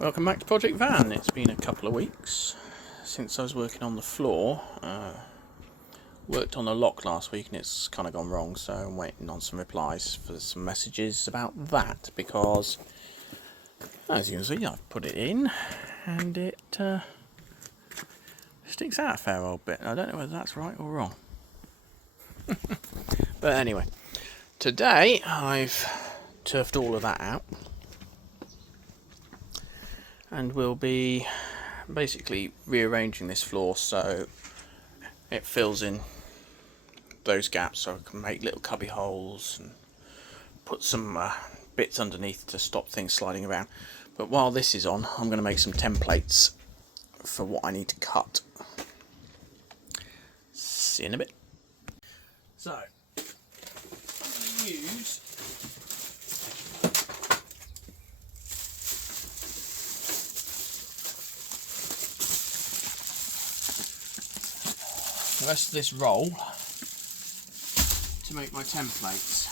Welcome back to Project Van. It's been a couple of weeks since I was working on the floor. Worked on the lock last week and it's kind of gone wrong, so I'm waiting on some replies for some messages about that, because as you can see I've put it in and it sticks out a fair old bit. I don't know whether that's right or wrong. But anyway, today I've turfed all of that out and we'll be basically rearranging this floor so it fills in those gaps, so I can make little cubby holes and put some bits underneath to stop things sliding around. But while this is on, I'm going to make some templates for what I need to cut. See you in a bit. So I'm going to use the rest of this roll to make my templates,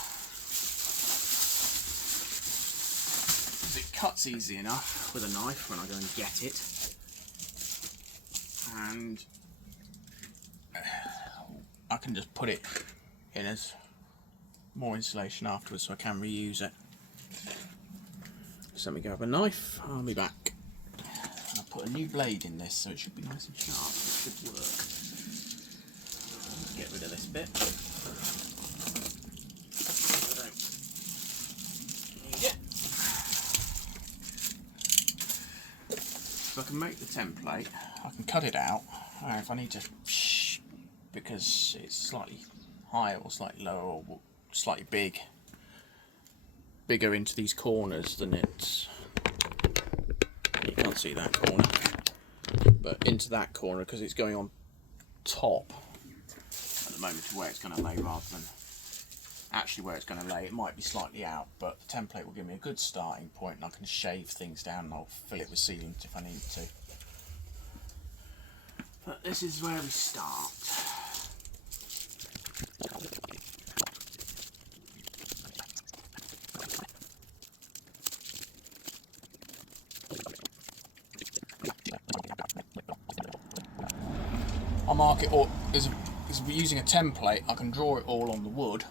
because it cuts easy enough with a knife when I go and get it, and I can just put it in as more insulation afterwards so I can reuse it. So let me grab a knife, I'll be back. I'll put a new blade in this so it should be nice and sharp, it should work. Get rid of this bit. I don't need it. So I can make the template, I can cut it out, if I need to, because it's slightly higher or slightly lower or slightly bigger into these corners than it's, you can't see that corner, but into that corner because it's going on top at the moment to where it's going to lay rather than actually where it's going to lay. It might be slightly out, but the template will give me a good starting point and I can shave things down and I'll fill it with sealant if I need to. But this is where we start. I'll mark it all as using a template. I can draw it all on the wood,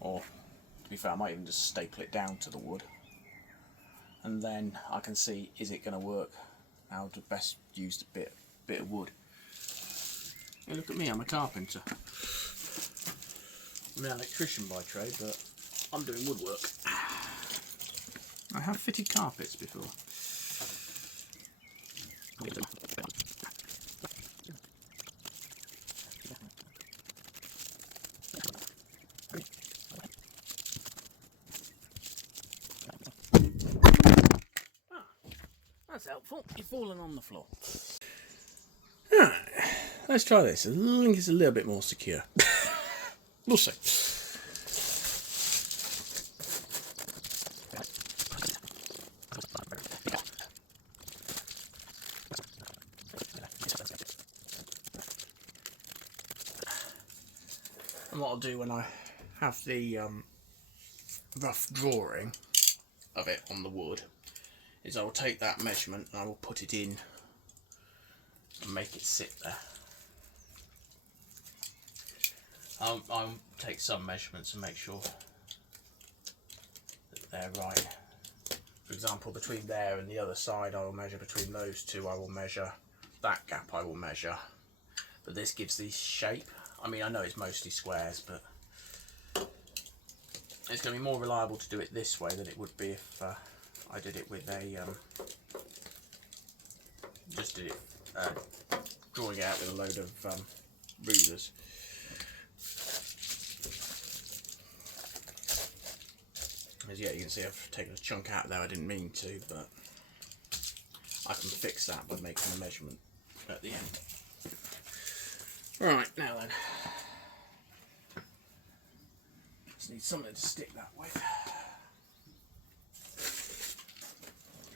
or to be fair I might even just staple it down to the wood, and then I can see, is it going to work, how to best use the bit of wood. Hey, look at me, I'm a carpenter. I'm an electrician by trade, but I'm doing woodwork. I have fitted carpets before. That's helpful. You've fallen on the floor. Alright, let's try this. I think it's a little bit more secure. We'll see. And what I'll do when I have the rough drawing of it on the wood is I will take that measurement and I will put it in and make it sit there. I'll take some measurements and make sure that they're right. For example, between there and the other side I will measure between those two, I will measure that gap, I will measure. But this gives the shape. I mean, I know it's mostly squares, but it's going to be more reliable to do it this way than it would be if I did it with a just did it drawing it out with a load of rulers. As yeah, you can see I've taken a chunk out there I didn't mean to, but I can fix that by making a measurement at the end. Right, now then, just need something to stick that with.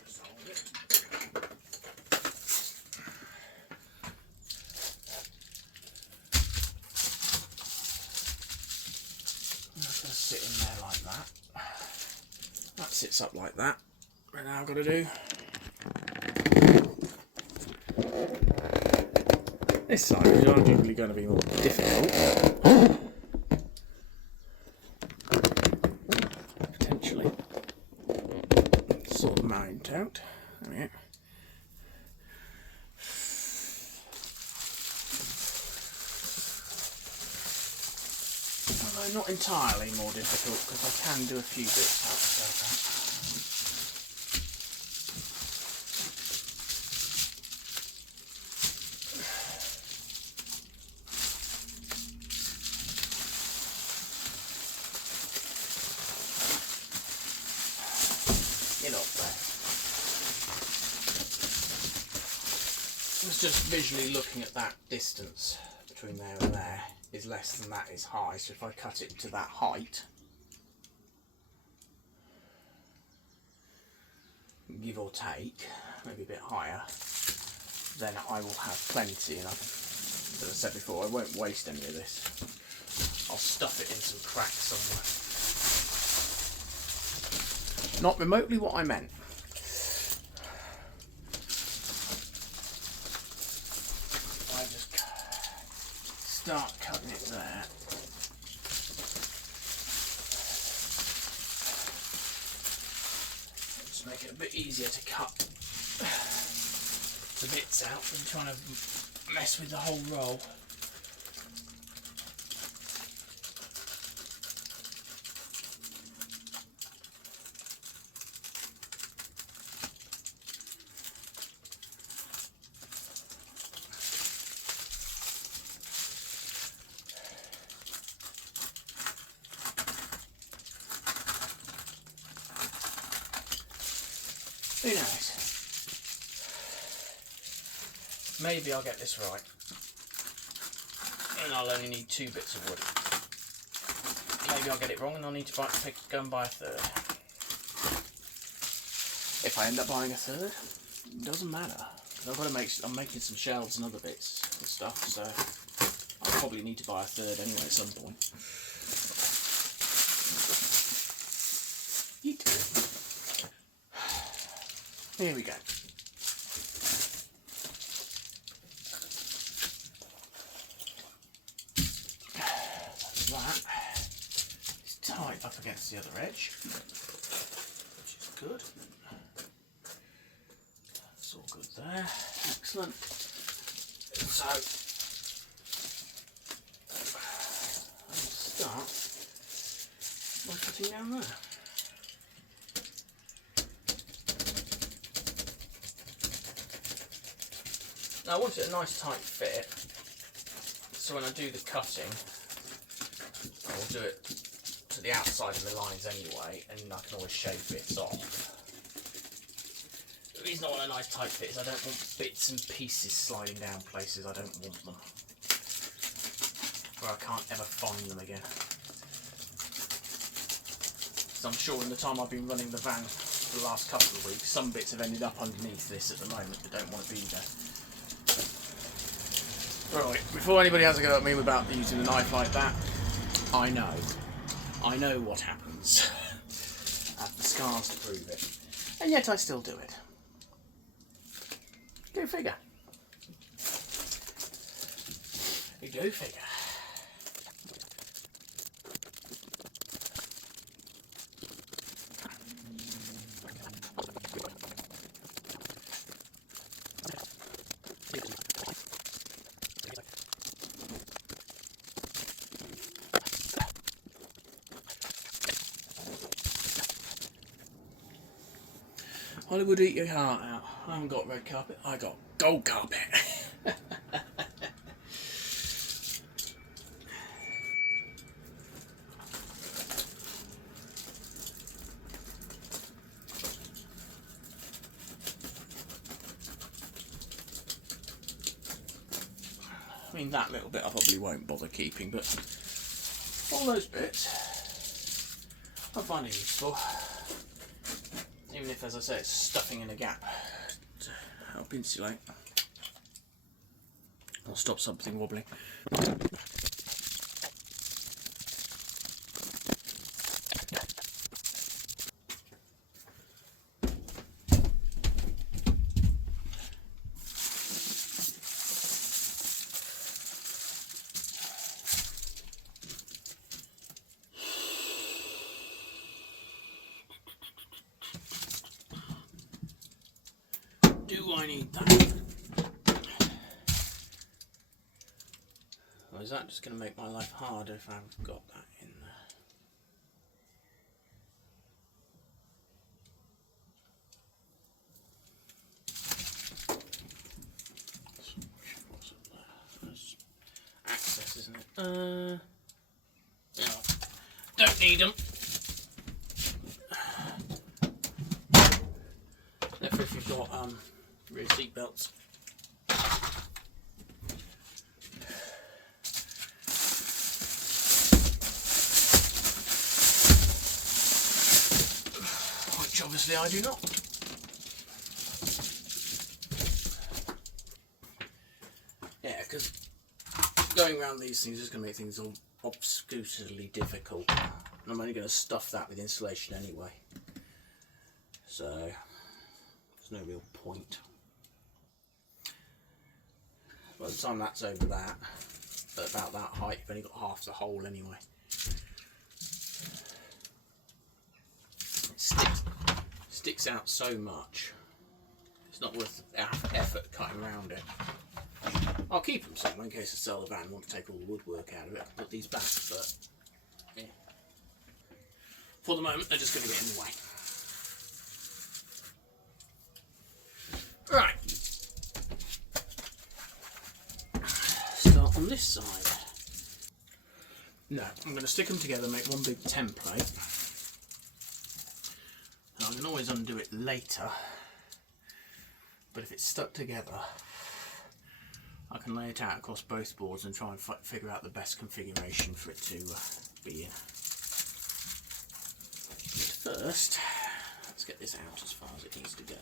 Just hold it. I'm just going to sit in there like that. That sits up like that. Right now I've got to do. This side is arguably going to be more difficult. Potentially. Sort of mount out. There we go. Although not entirely more difficult because I can do a few bits out of that. Get up there. I was just visually looking at that distance between there and there is less than that is high, so if I cut it to that height, give or take, maybe a bit higher, then I will have plenty, and as I said before, I won't waste any of this. I'll stuff it in some cracks somewhere. Not remotely what I meant. I just start cutting it there. Just make it a bit easier to cut the bits out than trying to mess with the whole roll. Who knows? Maybe I'll get this right. And I'll only need 2 bits of wood. Maybe I'll get it wrong and I'll need to go and buy a third. If I end up buying a third, it doesn't matter. I've got to I'm making some shelves and other bits and stuff, so I'll probably need to buy a third anyway at some point. Here we go. That is tight up against the other edge, which is good. That's all good there. Excellent. So I'll start by cutting down there. Now I want it a nice tight fit, so when I do the cutting, I'll do it to the outside of the lines anyway, and I can always shave bits off. The reason I want a nice tight fit is I don't want bits and pieces sliding down places I don't want them, where I can't ever find them again. So I'm sure in the time I've been running the van for the last couple of weeks, some bits have ended up underneath this at the moment that don't want to be there. Right, before anybody has a go at me about using a knife like that, I know what happens. I have the scars to prove it. And yet I still do it. Go figure. Go figure. Hollywood, eat your heart out. I haven't got red carpet, I got gold carpet. I mean, that little bit I probably won't bother keeping, but all those bits I find it useful. Even if, as I say, it's stuffing in a gap to help insulate. I'll stop something wobbling. do I need that? Or is that just going to make my life harder if I've got that in there? What's up there? That's access, isn't it? No, don't need them. Except if you've got rear seat belts. Which obviously I do not. Yeah, because going around these things is going to make things all obscurely difficult. And I'm only going to stuff that with insulation anyway. So there's no real point. By the time that's over that, at about that height, you've only got half the hole anyway. It sticks out so much, it's not worth the effort cutting around it. I'll keep them somewhere in case I sell the van and want to take all the woodwork out of it. I'll put these back, but yeah. For the moment, they're just going to get in the way. Right. Start on this side. No, I'm going to stick them together, make one big template. And I can always undo it later. But if it's stuck together, I can lay it out across both boards and try and figure out the best configuration for it to be in. But first, let's get this out as far as it needs to go.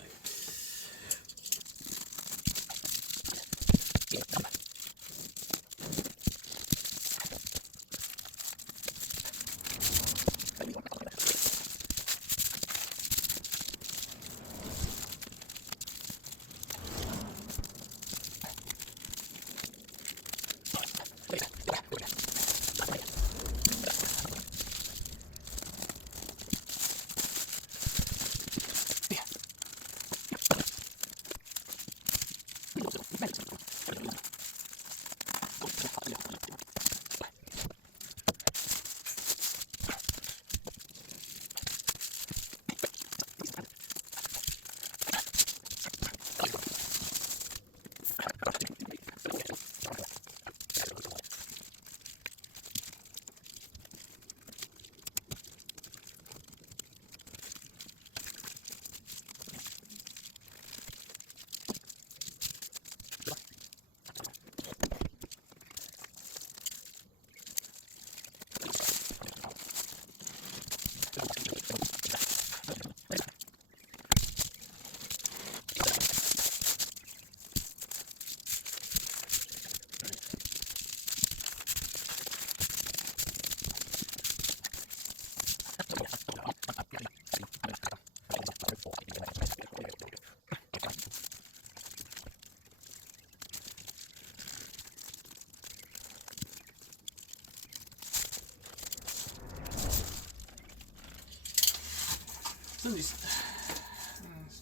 I was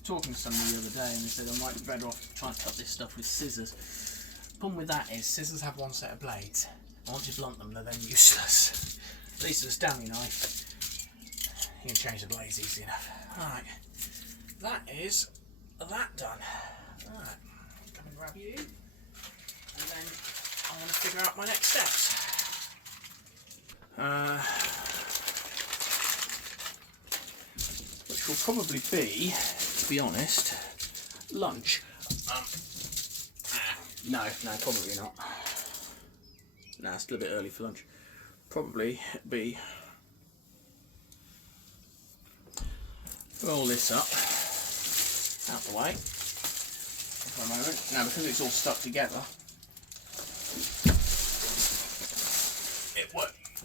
talking to somebody the other day and they said I might be better off trying to cut this stuff with scissors. The problem with that is scissors have one set of blades. Once you blunt them, they're then useless. At least with a Stanley knife, you can change the blades easy enough. Alright, that is that done. Alright, come and grab you. And then I want to figure out my next steps. Which will probably be, to be honest, lunch. No, probably not. No, it's still a bit early for lunch. Probably be roll this up out the way for a moment. Now, because it's all stuck together,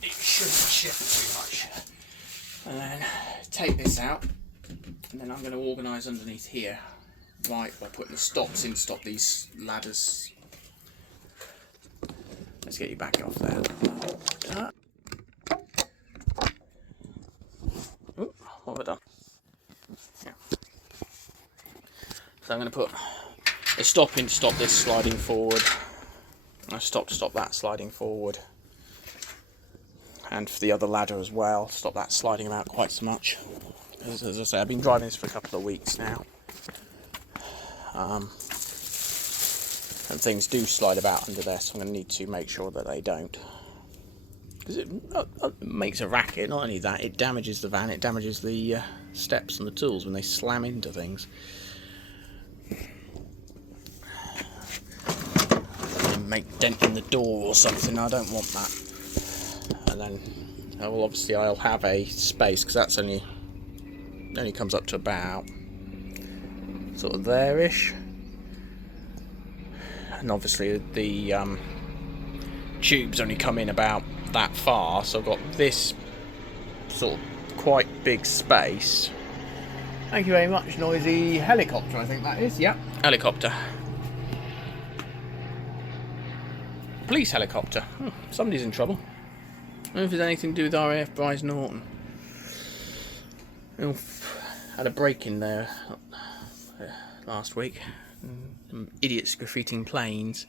it shouldn't shift too much. And then take this out, and then I'm going to organise underneath here, right, by putting the stops in, stop these ladders. Let's get you back off there. Ooh, what have I done? Yeah. So I'm going to put a stopping to stop this sliding forward. A stop to stop that sliding forward. And for the other ladder as well, stop that sliding about quite so much. As I say, I've been driving this for a couple of weeks now. And things do slide about under there, so I'm going to need to make sure that they don't. Because it makes a racket. Not only that, it damages the van, it damages the steps and the tools when they slam into things. Make dent in the door or something. I don't want that. And then, well, obviously I'll have a space, because that's only comes up to about sort of there-ish. And obviously the tubes only come in about that far, so I've got this sort of quite big space. Thank you very much, noisy helicopter, I think that is. Yep, helicopter. Police helicopter. Somebody's in trouble. I don't know if there's anything to do with RAF Bryce Norton. Had a break in there last week. Idiots graffitiing planes.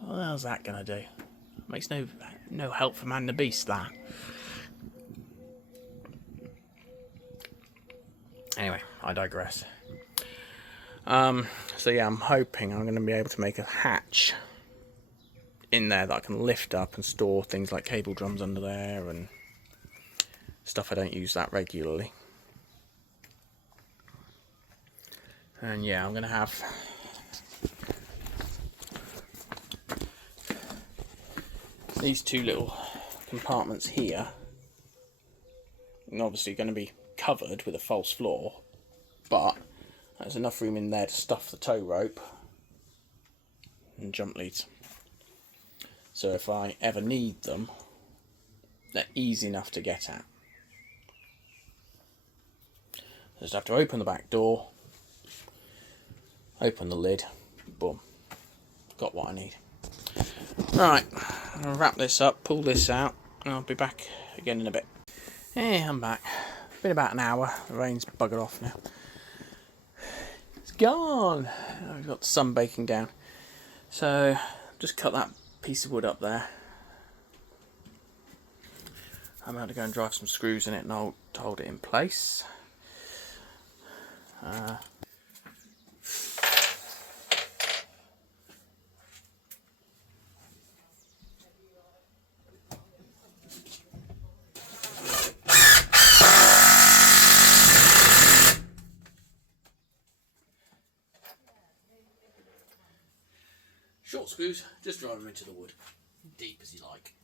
What the hell's that gonna do? Makes no help for man the beast, that. Anyway, I digress. So yeah, I'm hoping I'm going to be able to make a hatch in there that I can lift up and store things like cable drums under there and stuff I don't use that regularly. And yeah, I'm going to have these two little compartments here, and obviously going to be covered with a false floor, but there's enough room in there to stuff the tow rope and jump leads. So if I ever need them, they're easy enough to get at. Just have to open the back door, open the lid, boom, got what I need. Right, I'll wrap this up, pull this out, and I'll be back again in a bit. Yeah, I'm back. Been about an hour, the rain's buggered off now. Gone. We've got the sun baking down, so just cut that piece of wood up there. I'm going to go and drive some screws in it and I'll hold it in place. Short screws, just drive them into the wood, deep as you like,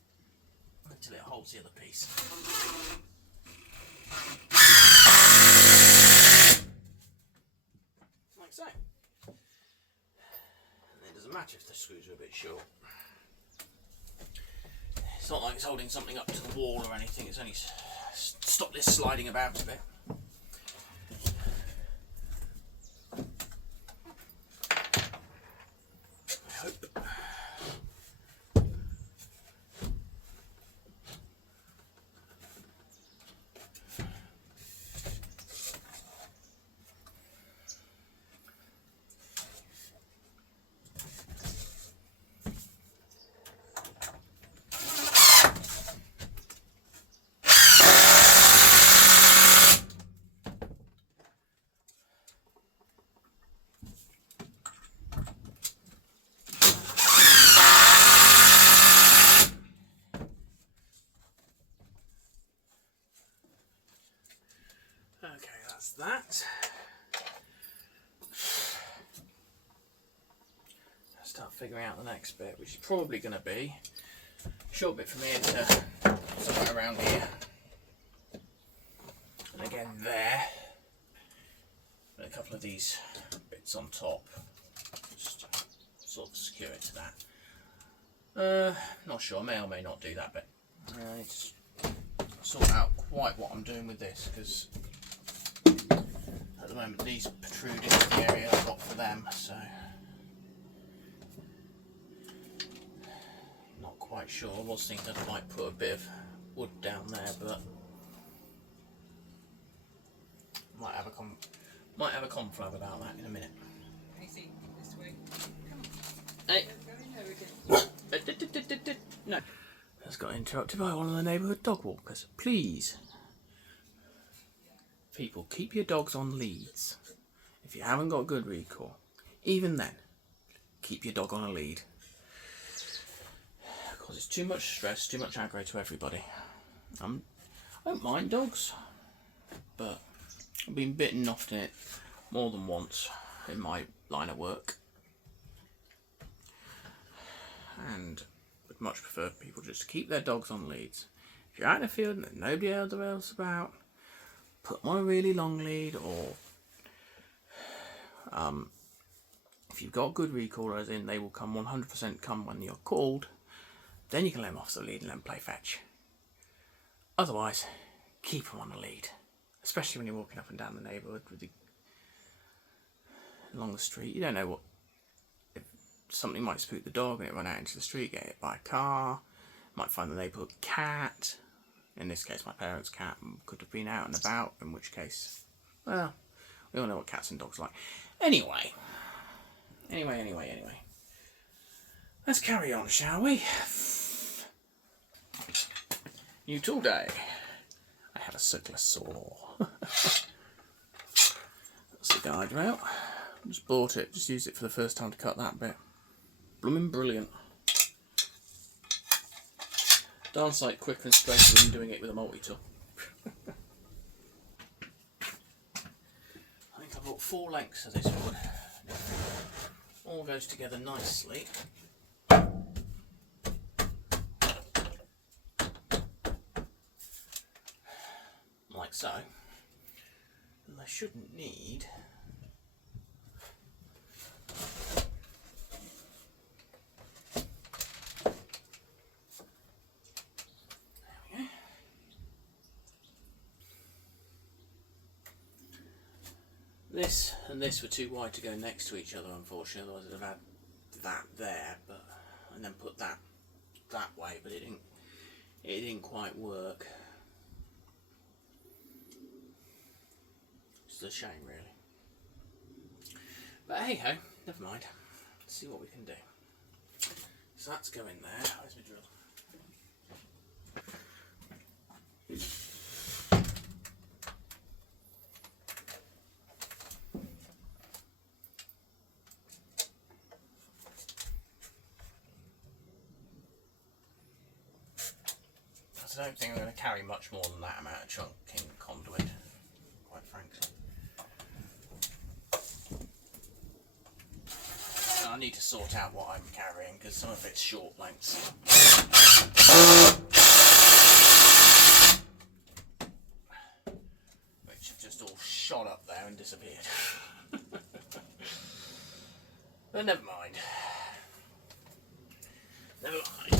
until it holds the other piece. Like so. And it doesn't matter if the screws are a bit short. It's not like it's holding something up to the wall or anything, it's only stop this sliding about a bit. Okay, that's that. I'll start figuring out the next bit, which is probably going to be a short bit from here to somewhere around here. And again there. And a couple of these bits on top. Just sort of secure it to that. Not sure, I may or may not do that bit. I need to sort out quite what I'm doing with this, because at the moment these protrude into the area I've got for them, so not quite sure. I was thinking I might put a bit of wood down there, but Might have a confab about that in a minute. Casey, this way. Come Hey. No. Just got interrupted by one of the neighbourhood dog walkers. Please. People, keep your dogs on leads. If you haven't got good recall, even then, keep your dog on a lead. Because it's too much stress, too much aggro to everybody. I don't mind dogs, but I've been bitten off in it more than once in my line of work. And would much prefer people just to keep their dogs on leads. If you're out in the field and there's nobody else about, put them on a really long lead, or if you've got good recall, as in they will come 100% come when you're called, then you can let them off the lead and let them play fetch. Otherwise, keep them on a lead, especially when you're walking up and down the neighbourhood along the street. You don't know what, if something might spook the dog and it run out into the street, get hit by a car, might find the neighbourhood cat. In this case, my parents' cat could have been out and about, in which case, well, we all know what cats and dogs like. Anyway. Let's carry on, shall we? New tool day. I have a circular saw. That's the guide rail. Just bought it, just used it for the first time to cut that bit. Blooming brilliant. Darn sight quicker and straighter than doing it with a multi-tool. I think I bought 4 lengths of this wood. All goes together nicely. Like so. And I shouldn't need this and this were too wide to go next to each other, unfortunately, otherwise I'd have had that there, but and then put that way, but it didn't quite work. It's a shame, really. But hey ho, never mind. Let's see what we can do. So that's going there. Where's my drill? I don't think I'm going to carry much more than that amount of chunking conduit, quite frankly. I need to sort out what I'm carrying because some of it's short lengths. Which have just all shot up there and disappeared. But never mind. Never mind.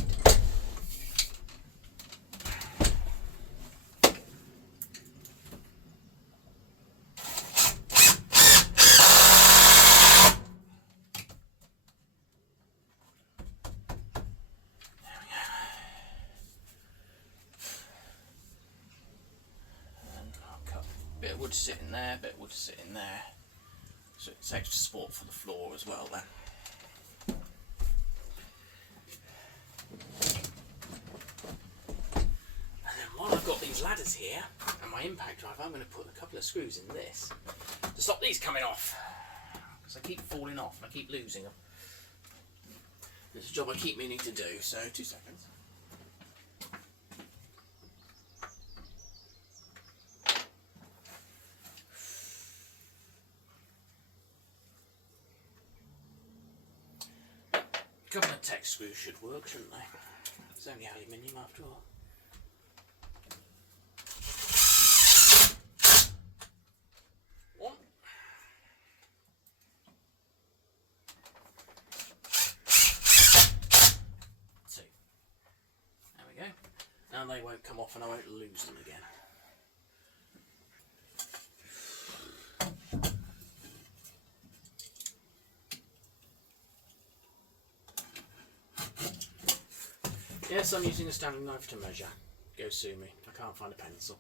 Bit of wood sitting there, bit of wood sitting there. So it's extra support for the floor as well then. And then while I've got these ladders here and my impact drive, I'm going to put a couple of screws in this to stop these coming off. Because I keep falling off and I keep losing them. It's a job I keep meaning to do, so 2 seconds. A couple of tech screws should work, shouldn't they? It's only aluminium after all. One. Two. There we go. Now they won't come off and I won't lose them again. Yes, I'm using a standing knife to measure. Go sue me. I can't find a pencil.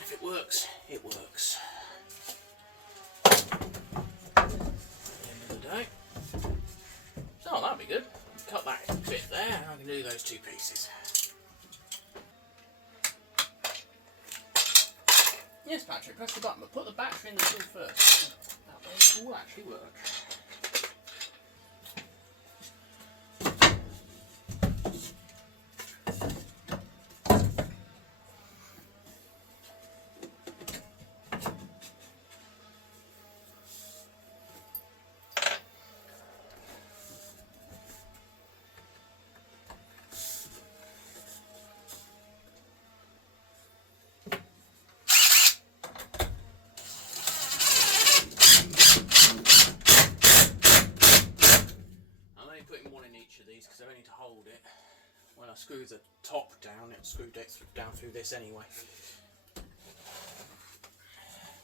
If it works. At the end of the day. So that'll be good. Cut that bit there and I can do those two pieces. Yes, Patrick, press the button, but put the battery in the tool first. That way it will actually work. Because I need to hold it. When I screw the top down, it'll screw down through this anyway.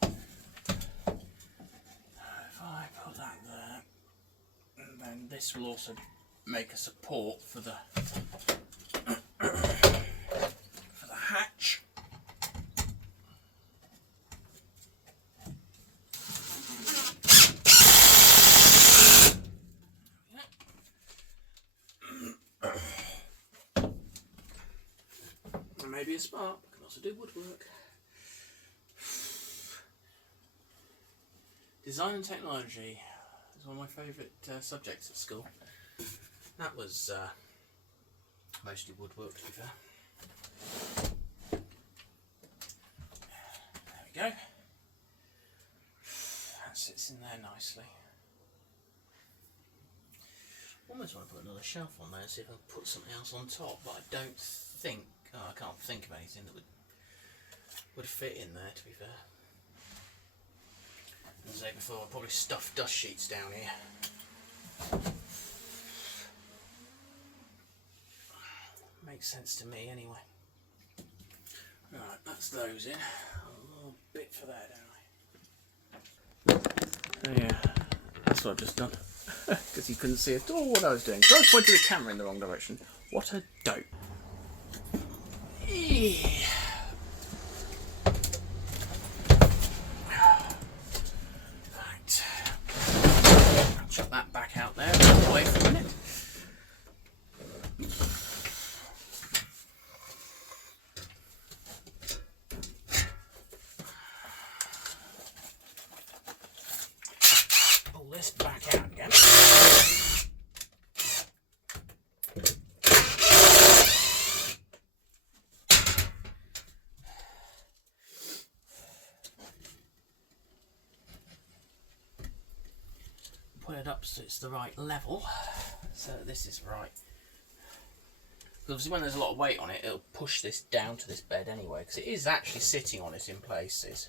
If I put that there, and then this will also make a support for the hatch. Maybe a spark, but can also do woodwork. Design and technology is one of my favourite subjects at school. That was mostly woodwork, to be fair. There we go. That sits in there nicely. Almost want to put another shelf on there and see if I can put something else on top, but I don't think. Oh, I can't think of anything that would fit in there, to be fair. As I said before, I'll probably stuff dust sheets down here. Makes sense to me anyway. Right, that's those in. A little bit for there, don't I? Oh yeah, that's what I've just done. Because you couldn't see at all what I was doing. So I was pointing the camera in the wrong direction. What a dope. Right. I'll chuck that back out there and away for a minute. Pull this back out again. Put it up so it's the right level, so this is right. Because when there's a lot of weight on it, it'll push this down to this bed anyway, because it is actually sitting on it in places.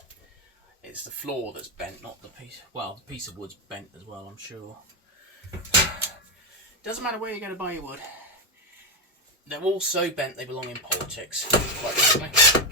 It's the floor that's bent, not the piece. Well, the piece of wood's bent as well, I'm sure. Doesn't matter where you go to buy your wood. They're all so bent they belong in politics, quite frankly.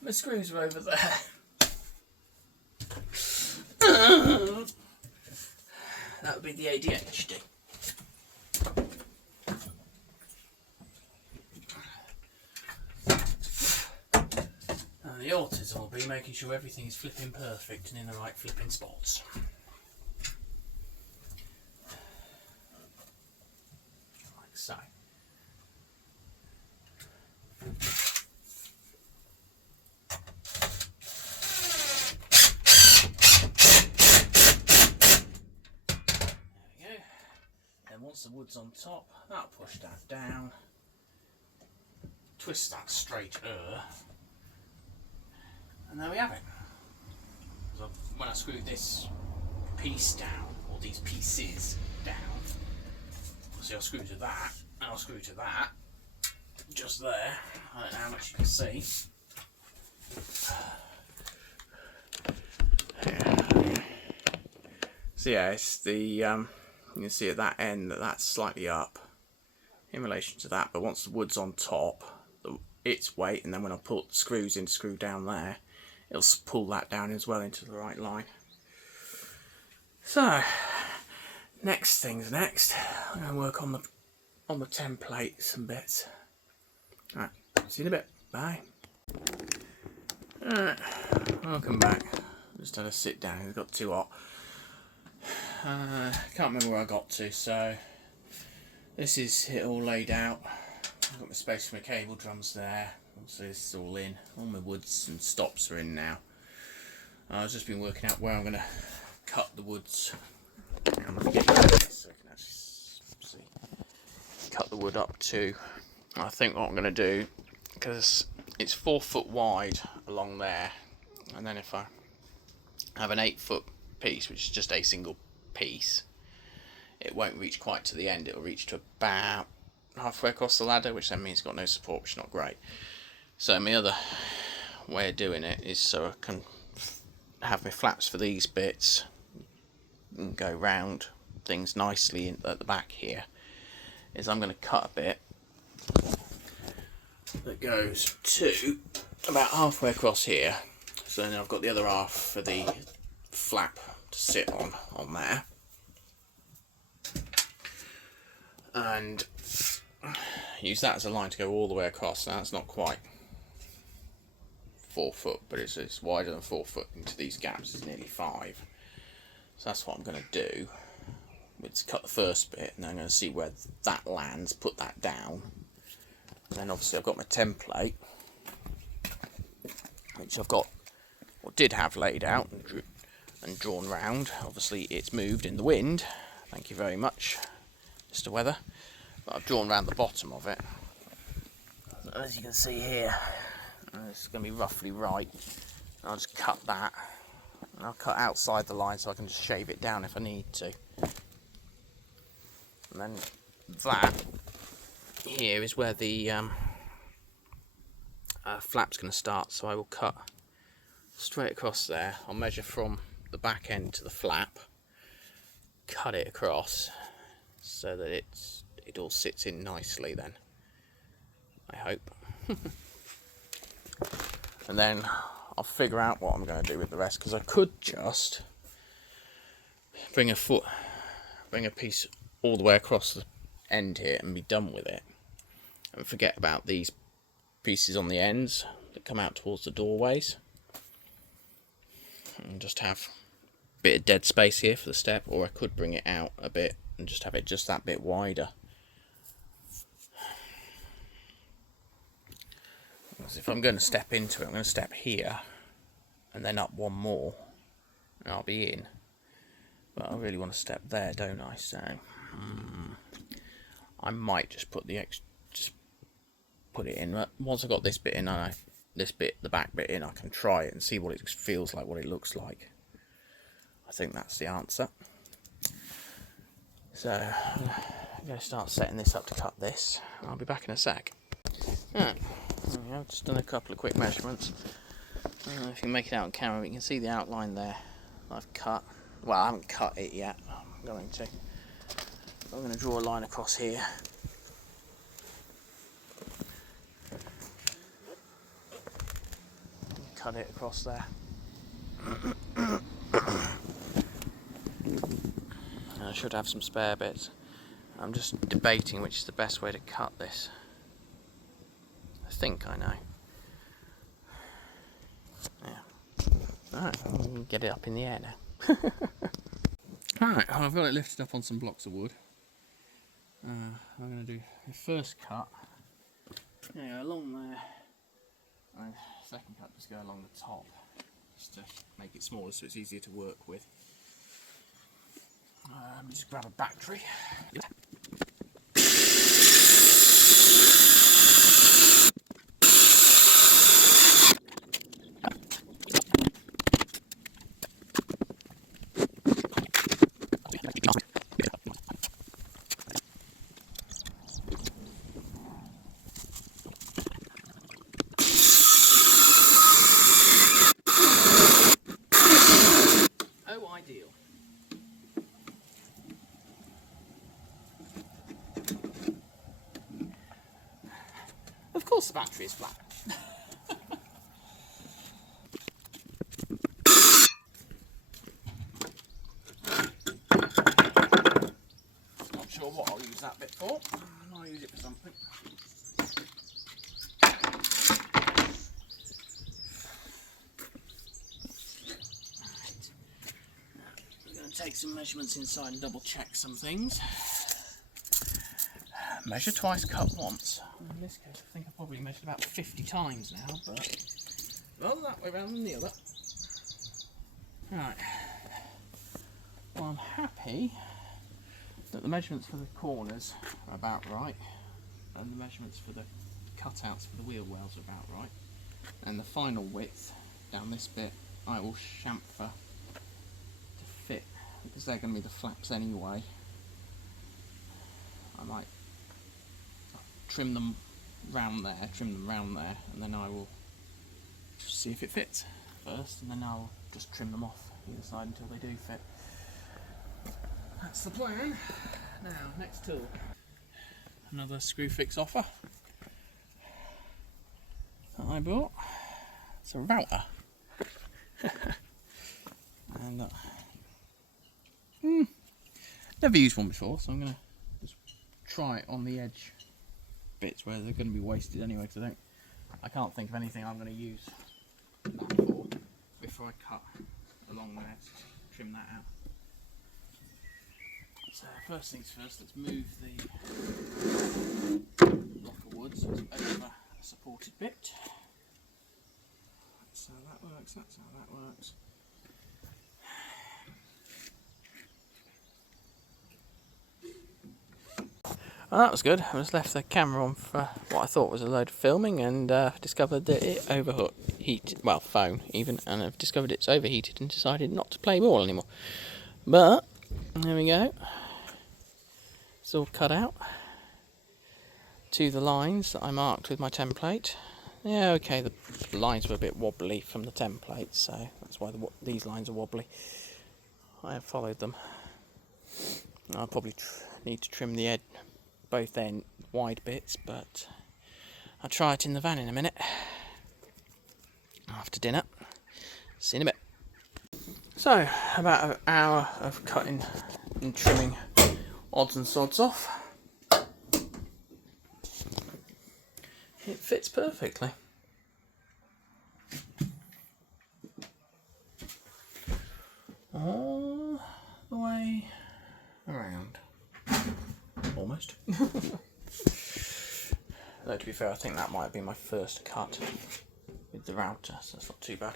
The screws are over there. That would be the ADHD. And the autism will be making sure everything is flipping perfect and in the right flipping spots. Like so. Once the wood's on top, that'll push that down, twist that straighter, and there we have it. So when I screw this piece down, or these pieces down, see I'll screw to that, and I'll screw to that, just there. I don't know how much you can see. See So yeah, it's the you can see at that end that that's slightly up in relation to that, but once the wood's on top, its weight, and then when I put the screws in to screw down there, it'll pull that down as well into the right line. So next thing's next. I'm going to work on the templates and bits. Alright, see you in a bit. Bye. Alright, welcome back. Just had a sit down, it got too hot. Can't remember where I got to, so this is it all laid out. I've got my space for my cable drums there. So this is all in. All my woods and stops are in now. I've just been working out where I'm going to cut the woods. I'm going to get this so I can actually see. Cut the wood up to. I think what I'm going to do, because it's 4 foot wide along there, and then if I have an 8 foot piece, which is just a single piece, it won't reach quite to the end. It'll reach to about halfway across the ladder, which then means it's got no support, which is not great. So my other way of doing it is so I can have my flaps for these bits and go round things nicely at the back here, is I'm going to cut a bit that goes to about halfway across here, so then I've got the other half for the flap to sit on there, and use that as a line to go all the way across. Now that's not quite 4 foot, but it's wider than 4 foot into these gaps. It's nearly 5. So that's what I'm going to do. Let's cut the first bit, and then I'm going to see where that lands, put that down. And then obviously I've got my template, which I've got, or did have laid out and drawn round. Obviously it's moved in the wind. Thank you very much, Mr. Weather. But I've drawn around the bottom of it. As you can see here, it's going to be roughly right. I'll just cut that, and I'll cut outside the line so I can just shave it down if I need to. And then that here is where the flap's going to start, so I will cut straight across there. I'll measure from the back end to the flap, cut it across so that it all sits in nicely then, I hope. And then I'll figure out what I'm going to do with the rest, because I could just bring a piece all the way across the end here and be done with it, and forget about these pieces on the ends that come out towards the doorways, and just have a bit of dead space here for the step. Or I could bring it out a bit and just have it just that bit wider. Because if I'm going to step into it, I'm going to step here and then up one more and I'll be in. But I really want to step there, don't I? So I might just put the put it in. Once I've got this bit in, the back bit in, I can try it and see what it feels like, what it looks like. I think that's the answer. So I'm going to start setting this up to cut this. I'll be back in a sec. Right. I've just done a couple of quick measurements. I don't know if you can make it out on camera, but you can see the outline there I've cut. Well, I haven't cut it yet. I'm going to. I'm going to draw a line across here. Cut it across there. I should have some spare bits. I'm just debating which is the best way to cut this. I think I know. Yeah. Alright, we can get it up in the air now. Alright, I've got it lifted up on some blocks of wood. I'm going to do the first cut. Along there. And the second cut just go along the top, just to make it smaller so it's easier to work with. Just grab a battery. Oh, ideal. the battery is flat. Not sure what I'll use that bit for. I'll use it for something. Take some measurements inside and double check some things. Measure twice, cut once. In this case, I think I probably measured about 50 times now, but rather that way round than the other. Right. Well, I'm happy that the measurements for the corners are about right, and the measurements for the cutouts for the wheel wells are about right, and the final width down this bit I will chamfer to fit, because they're going to be the flaps anyway. I might trim them round there, and then I will see if it fits first, and then I'll just trim them off either side until they do fit. That's the plan. Now, next tool. Another screw fix offer that I bought. It's a router. And never used one before, so I'm going to just try it on the edge bits where they're going to be wasted anyway, because I can't think of anything I'm going to use that for before I cut along there to trim that out. So first things first, let's move the block of wood so it's over a supported bit. That's how that works, that's how that works. Well, that was good. I just left the camera on for what I thought was a load of filming, and discovered that it phone even, and I've discovered it's overheated and decided not to play ball anymore. But there we go. It's all cut out to the lines that I marked with my template. Yeah, okay, the lines were a bit wobbly from the template, so that's why these lines are wobbly. I have followed them. I'll probably need to trim the both end wide bits, but I'll try it in the van in a minute after dinner. See you in a bit. So, about an hour of cutting and trimming odds and sods off. It fits perfectly. All the way around. Almost. Though to be fair, I think that might be my first cut with the router, so that's not too bad.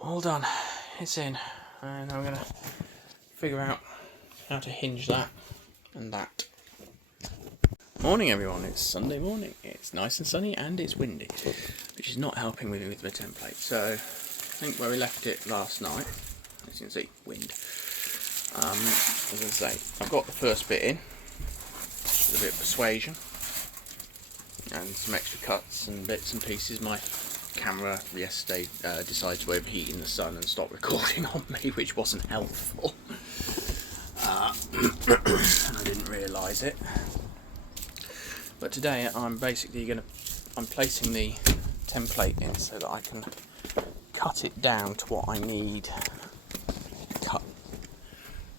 All done. It's in, and I'm going to figure out how to hinge that and that. Morning everyone, it's Sunday morning. It's nice and sunny and it's windy, which is not helping me with the template. So I think where we left it last night, as you can see, wind. As I say, I've got the first bit in with a bit of persuasion and some extra cuts and bits and pieces. My camera yesterday decided to overheat in the sun and stop recording on me, which wasn't helpful. And I didn't realise it. But today I'm basically I'm placing the template in so that I can cut it down to what I need cut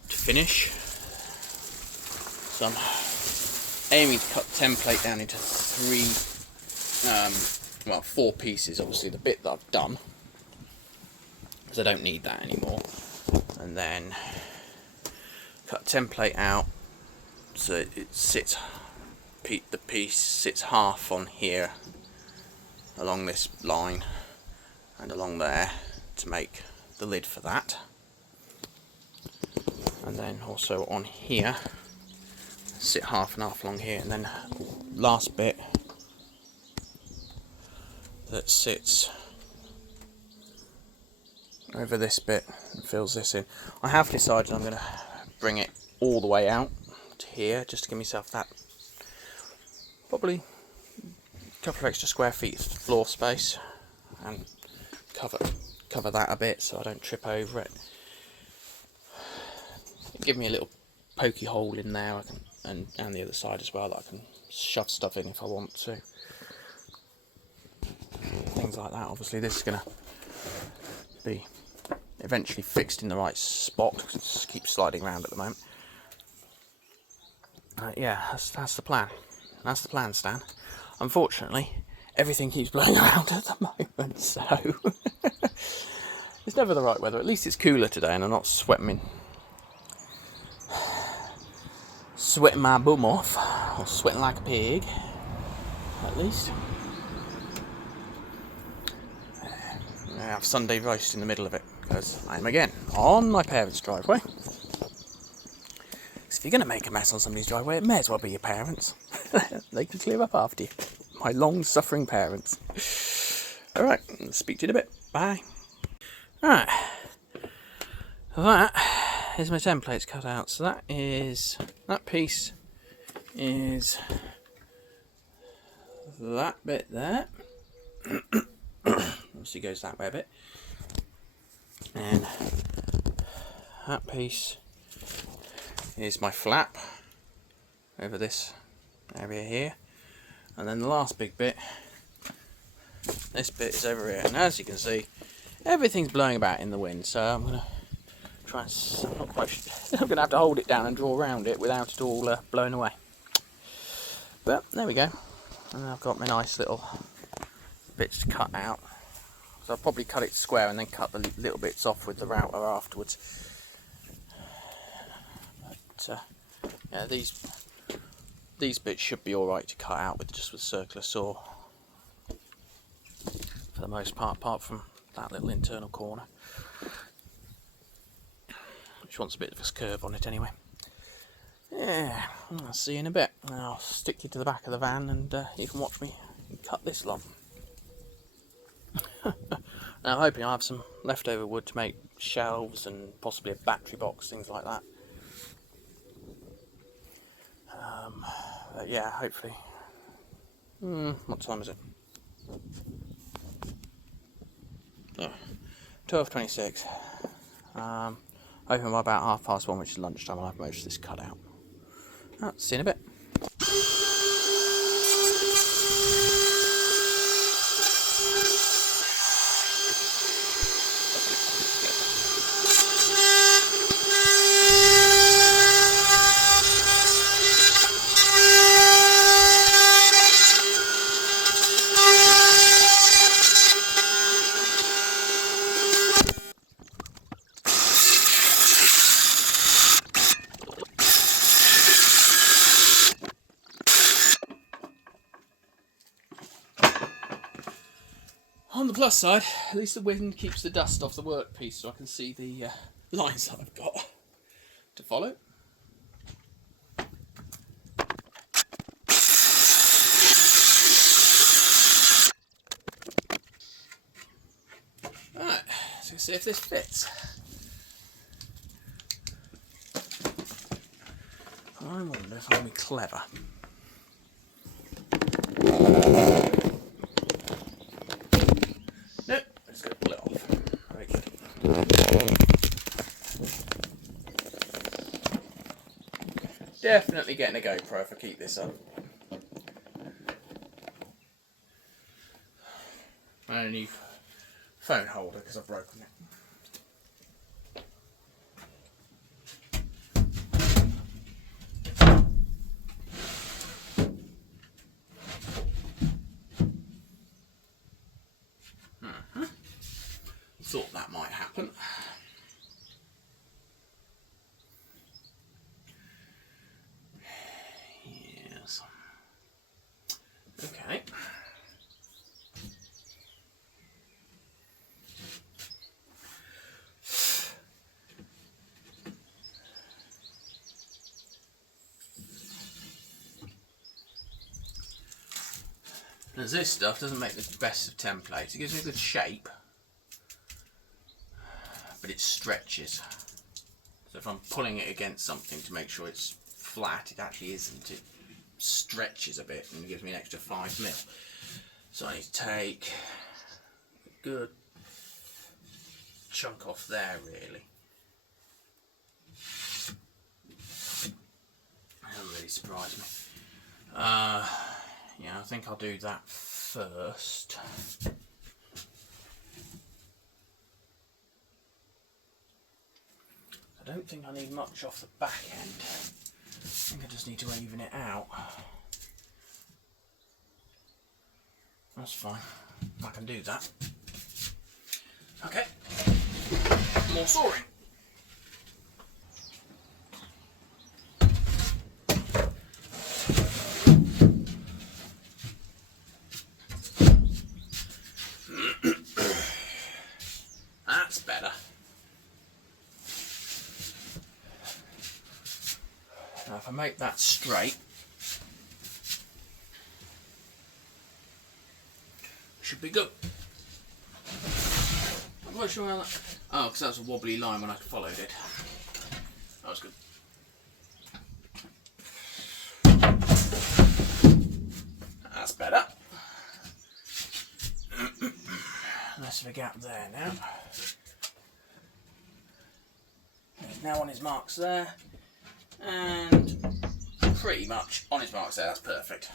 to finish. So I'm aiming to cut the template down into four pieces. Obviously the bit that I've done, because I don't need that anymore, and then cut the template out so it sits. The piece sits half on here along this line and along there to make the lid for that, and then also on here sit half and half along here, and then last bit that sits over this bit and fills this in. I have decided I'm going to bring it all the way out to here just to give myself that probably a couple of extra square feet of floor space, and cover that a bit so I don't trip over it. Give me a little pokey hole in there. I can and the other side as well, that I can shove stuff in if I want to. Things like that. Obviously this is going to be eventually fixed in the right spot, because it just keeps sliding around at the moment. Yeah, that's the plan. That's the plan, Stan. Unfortunately, everything keeps blowing around at the moment, so it's never the right weather. At least it's cooler today and I'm not sweating my bum off, or sweating like a pig, at least. I have Sunday roast in the middle of it, because I'm again on my parents' driveway. So if you're going to make a mess on somebody's driveway, it may as well be your parents. They can clear up after you. My long-suffering parents. Alright, speak to you in a bit. Bye. Alright. That is my templates cut out. So that piece is that bit there. Obviously goes that way a bit. And that piece is my flap over this area here, and then the last big bit, this bit is over here, and as you can see everything's blowing about in the wind, so I'm going to try and, I'm not quite sure, I'm going to have to hold it down and draw around it without it all blowing away, but there we go. And I've got my nice little bits to cut out, so I'll probably cut it square and then cut the little bits off with the router afterwards. But yeah, these bits should be alright to cut out with circular saw for the most part, apart from that little internal corner, which wants a bit of a curve on it anyway. Yeah, I'll see you in a bit. I'll stick you to the back of the van and you can watch me cut this lot. Now I'm hoping I'll have some leftover wood to make shelves and possibly a battery box, things like that. But yeah, hopefully. What time is it? Oh, 12:26. Hoping by about 1:30, which is lunchtime, I'll have most of this cut out. See you in a bit. On the plus side, at least the wind keeps the dust off the workpiece, so I can see the lines that I've got to follow. Alright, so let's see if this fits. I wonder if I'll be clever. Nope, let's go pull it off. Very good. Definitely getting a GoPro if I keep this up. And a new phone holder because I've broken it. Thought that might happen. Yes. Okay. As this stuff doesn't make the best of templates. It gives me a good shape, but it stretches. So if I'm pulling it against something to make sure it's flat, it actually isn't. It stretches a bit and gives me an extra 5mm. So I need to take a good chunk off there, really. And really surprise me. Yeah, I think I'll do that first. I don't think I need much off the back end. I think I just need to even it out. That's fine. I can do that. Okay. More sawing. That's better. Now if I make that straight, should be good. I'm not sure how that... Oh, because that was a wobbly line when I followed it. That was good. That's better. Less of a gap there now. He's now on his marks there. And pretty much on his marks there, that's perfect.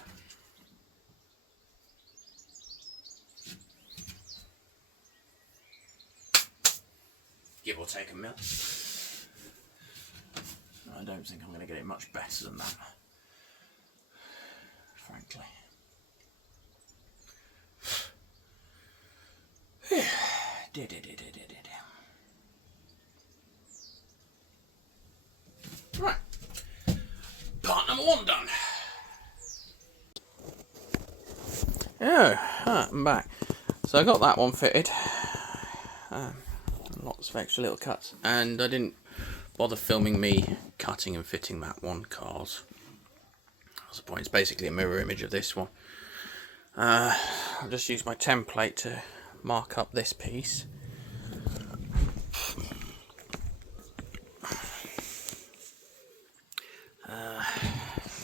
Give or take a mil. I don't think I'm going to get it much better than that, frankly. Right, part number 1 done. Oh, I'm back. So I got that one fitted. Lots of extra little cuts, and I didn't bother filming me cutting and fitting that one cars. That's the point. It's basically a mirror image of this one. I'll just use my template to mark up this piece.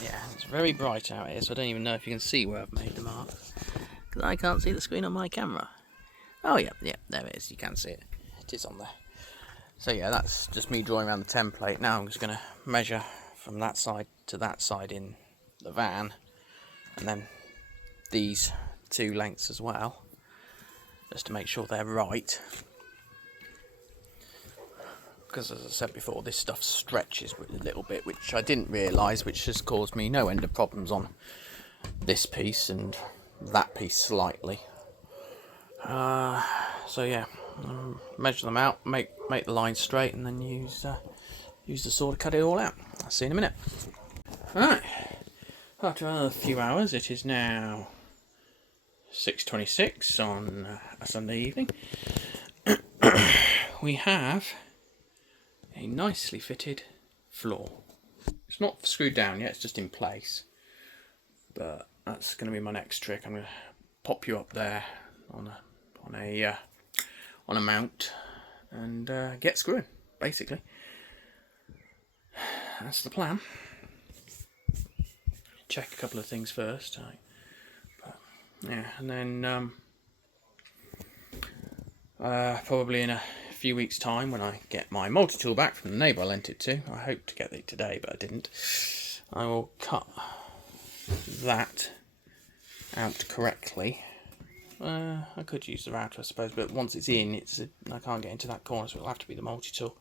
Yeah, it's very bright out here, so I don't even know if you can see where I've made the mark, because I can't see the screen on my camera. Oh yeah, there it is, you can see it. It is on there. So yeah, that's just me drawing around the template. Now I'm just going to measure from that side to that side in the van, and then these 2 lengths as well, just to make sure they're right. Because as I said before, this stuff stretches a little bit, which I didn't realise, which has caused me no end of problems on this piece and that piece slightly. So yeah, measure them out, make the line straight, and then use the saw to cut it all out. I'll see you in a minute. Alright, after another few hours, it is now 6:26 on a Sunday evening. We have a nicely fitted floor. It's not screwed down yet, it's just in place. But that's going to be my next trick. I'm going to pop you up there on a mount and get screwing, basically. That's the plan. Check a couple of things first. Yeah, and then probably in a few weeks' time, when I get my multi-tool back from the neighbour I lent it to, I hope to get it today, but I didn't, I will cut that out correctly. I could use the router, I suppose, but once it's in, I can't get into that corner, so it'll have to be the multi-tool.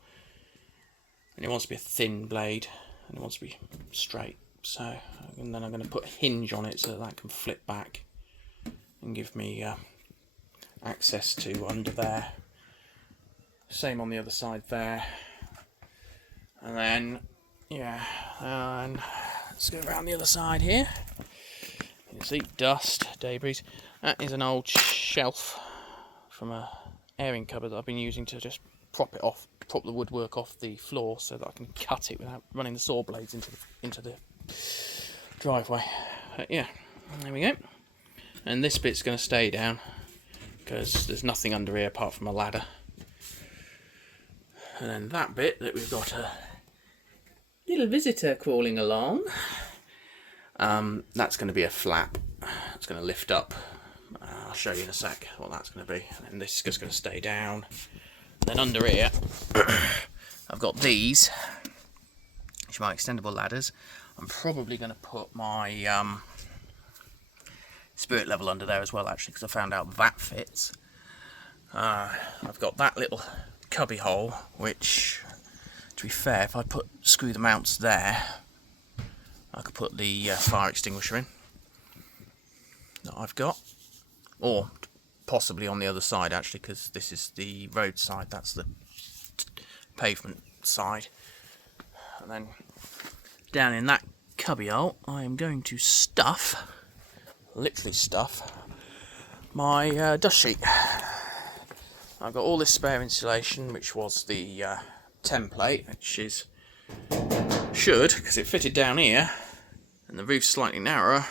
And it wants to be a thin blade, and it wants to be straight. So, and then I'm going to put a hinge on it so that can flip back and give me access to under there. Same on the other side there. And then, yeah, and let's go around the other side here. You can see dust, debris. That is an old shelf from a airing cupboard that I've been using to just prop the woodwork off the floor so that I can cut it without running the saw blades into the driveway. Yeah, there we go. And this bit's going to stay down because there's nothing under here apart from a ladder. And then that bit that we've got a little visitor crawling along, that's going to be a flap. It's going to lift up. I'll show you in a sec what that's going to be. And this is just going to stay down. Then under here, I've got these, which are my extendable ladders. I'm probably going to put my spirit level under there as well, actually, because I found out that fits. I've got that little cubby hole, which, to be fair, if I screw the mounts there, I could put the fire extinguisher in that I've got, or possibly on the other side, actually, because this is the road side, that's the pavement side. And then down in that cubby hole, I am going to literally stuff, my dust sheet. I've got all this spare insulation, which was the template, which is because it fitted down here, and the roof's slightly narrower,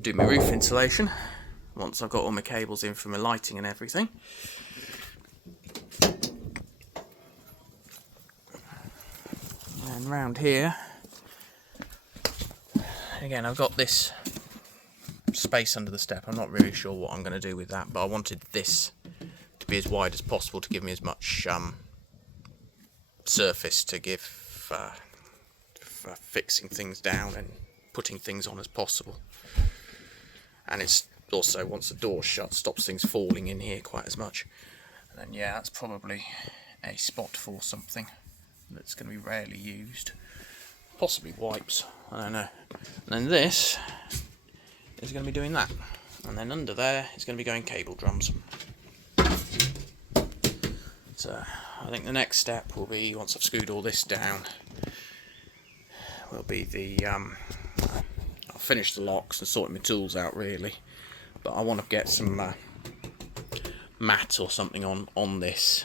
do my roof insulation once I've got all my cables in for my lighting and everything. And round here, again, I've got this space under the step. I'm not really sure what I'm going to do with that, but I wanted this to be as wide as possible to give me as much surface to give for fixing things down and putting things on as possible. And it's also, once the door's shut, stops things falling in here quite as much. And then yeah, that's probably a spot for something that's going to be rarely used. Possibly wipes, I don't know. And then this is going to be doing that. And then under there it's going to be going cable drums. So I think the next step will be, once I've screwed all this down, will be the I'll finish the locks and sort my tools out really, but I want to get some mat or something on this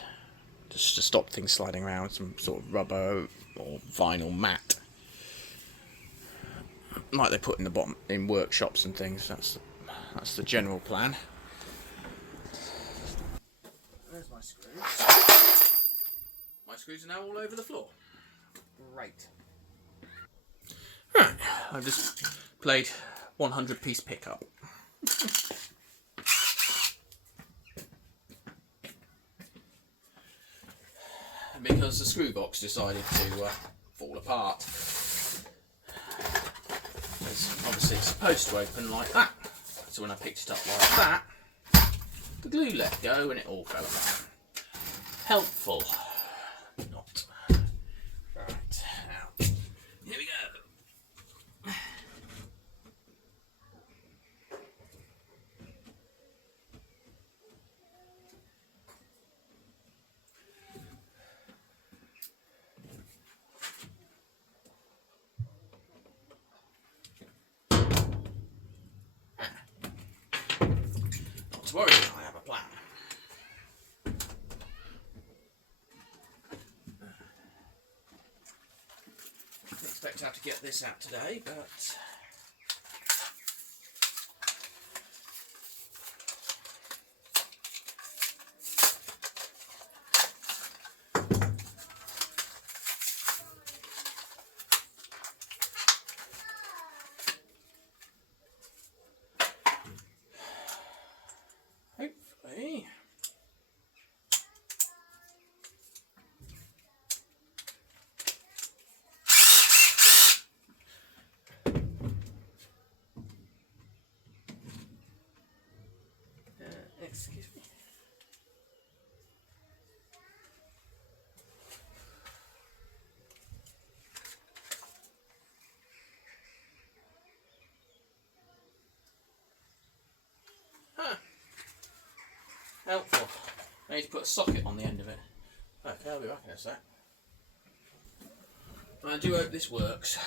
just to stop things sliding around, some sort of rubber or vinyl mat like they put in the bottom in workshops and things. That's the general plan. There's my screws. My screws are now all over the floor. Great. Right, I've just played 100-piece pickup. Because the screw box decided to fall apart. Obviously it's supposed to open like that. So when I picked it up like that, the glue let go and it all fell apart. Helpful. Not. Right, now, here we go. Not to worry, I have a plan. Didn't expect to have to get this out today, but hopefully excuse me. Huh. Helpful. I need to put a socket on the end of it. Okay, I'll be back in a sec. I do hope this works.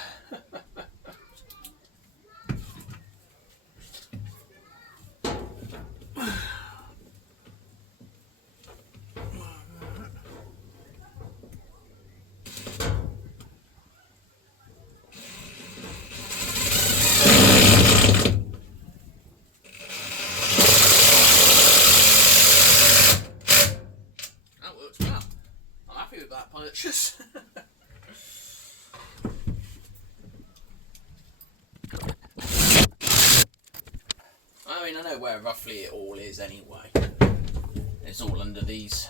That works well. I'm happy with that purchase. I mean, I know where roughly it all is anyway. It's all under these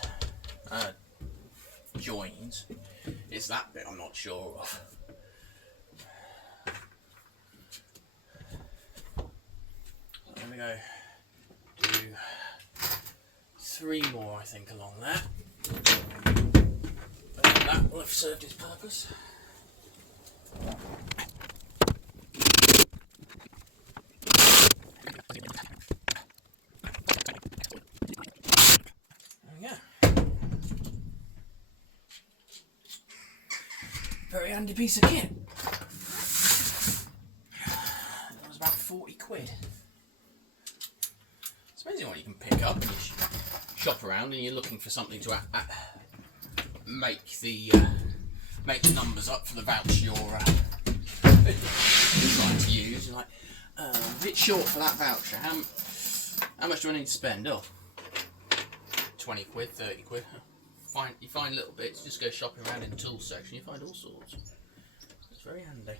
joins. It's that bit I'm not sure of. go do 3 more, I think, along there. And that will have served its purpose. There we go. Very handy piece of kit. It was about 40 quid. It's amazing what you can pick up and you shop around and you're looking for something to make the numbers up for the voucher you're trying to use. You're like, a bit short for that voucher. How much do I need to spend? Oh, 20 quid, 30 quid. You find little bits, just go shopping around in the tools section, you find all sorts. It's very handy.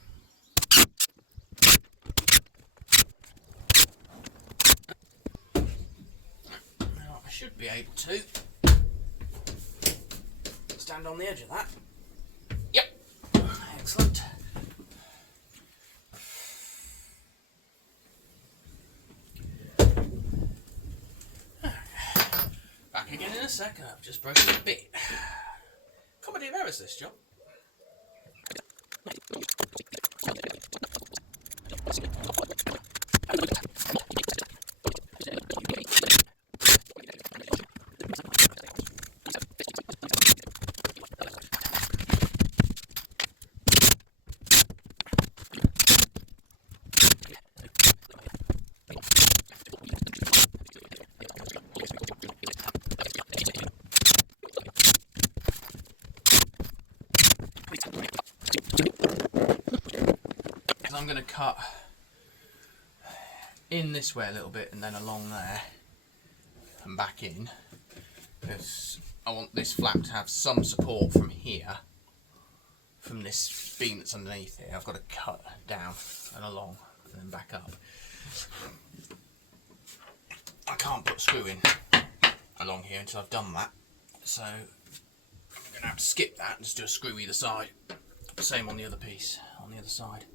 Now, I should be able to stand on the edge of that. Yep, excellent. Back again in a second. I've just broken a bit. Comedy of errors, this job. I'm going to cut in this way a little bit and then along there and back in, because I want this flap to have some support from here, from this beam that's underneath here. I've got to cut down and along and then back up. I can't put a screw in along here until I've done that, so I'm going to have to skip that and just do a screw either side. Same on the other piece, on the other side.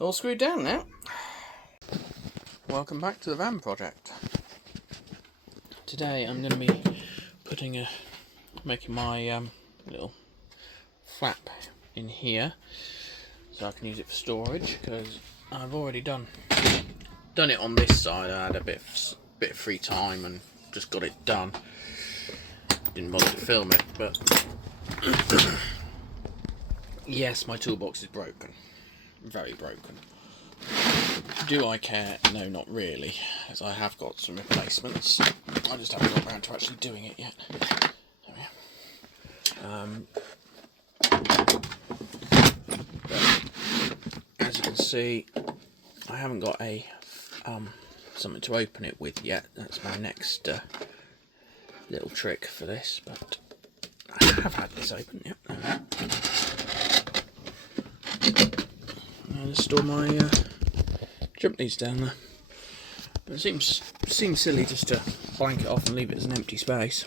All screwed down now. Welcome back to the van project. Today I'm going to be making my little flap in here so I can use it for storage, because I've already done it on this side. I had a bit of free time and just got it done. Didn't bother to film it, but yes, my toolbox is broken. Very broken. Do I care? No, not really, as I have got some replacements. I just haven't got around to actually doing it yet. There we are. As you can see, I haven't got a something to open it with yet. That's my next little trick for this, but I have had this open. Yep. I'll just store my jump leads down there. But it seems silly just to blank it off and leave it as an empty space.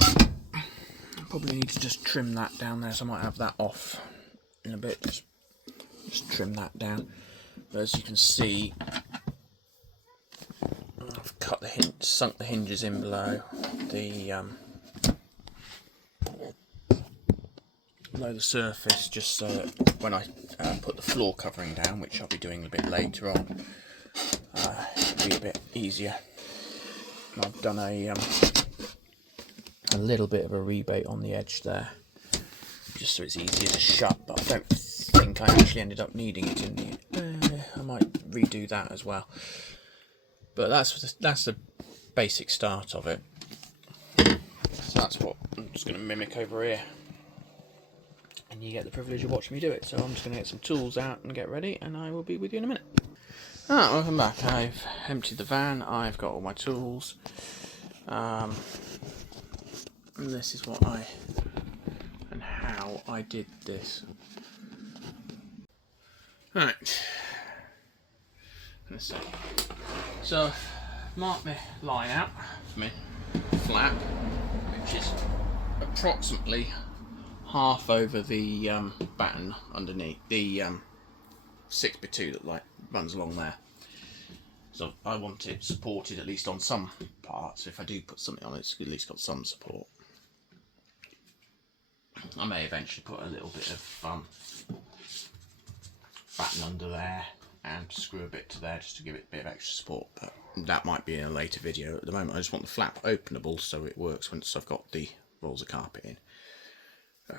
I probably need to just trim that down there, so I might have that off in a bit. Just trim that down. But as you can see, I've sunk the hinges in below the surface, just so that when I put the floor covering down, which I'll be doing a bit later on, it'll be a bit easier. And I've done a little bit of a rebate on the edge there, just so it's easier to shut, but I don't think I actually ended up needing it in the I might redo that as well. But that's the basic start of it. So that's what I'm just going to mimic over here. And you get the privilege of watching me do it. So I'm just going to get some tools out and get ready, and I will be with you in a minute. Ah, welcome back. I've emptied the van. I've got all my tools. And this is what and how I did this. Right. Let's see. So, mark my line out for me flap, which is approximately half over the batten underneath the 6x2 that like runs along there. So I want it supported at least on some parts. If I do put something on it, it's at least got some support. I may eventually put a little bit of batten under there and screw a bit to there just to give it a bit of extra support, but that might be in a later video. At the moment I just want the flap openable so it works once I've got the rolls of carpet in.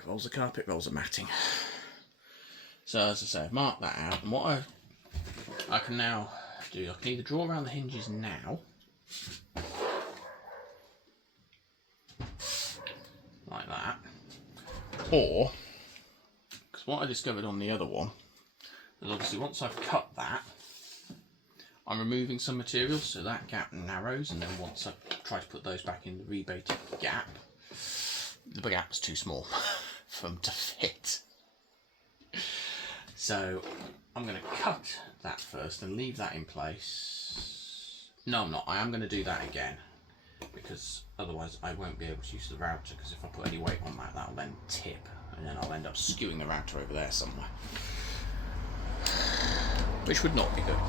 Rolls of carpet, rolls of matting. So as I say, I've marked that out, and what I can now do, I can either draw around the hinges now, like that, or, because what I discovered on the other one, is obviously once I've cut that, I'm removing some material so that gap narrows, and then once I try to put those back in the rebated gap, the gap's too small for them to fit. So I'm going to cut that first and leave that in place. No, I'm not. I am going to do that again, because otherwise I won't be able to use the router, because if I put any weight on that, that'll then tip, and then I'll end up skewing the router over there somewhere, which would not be good.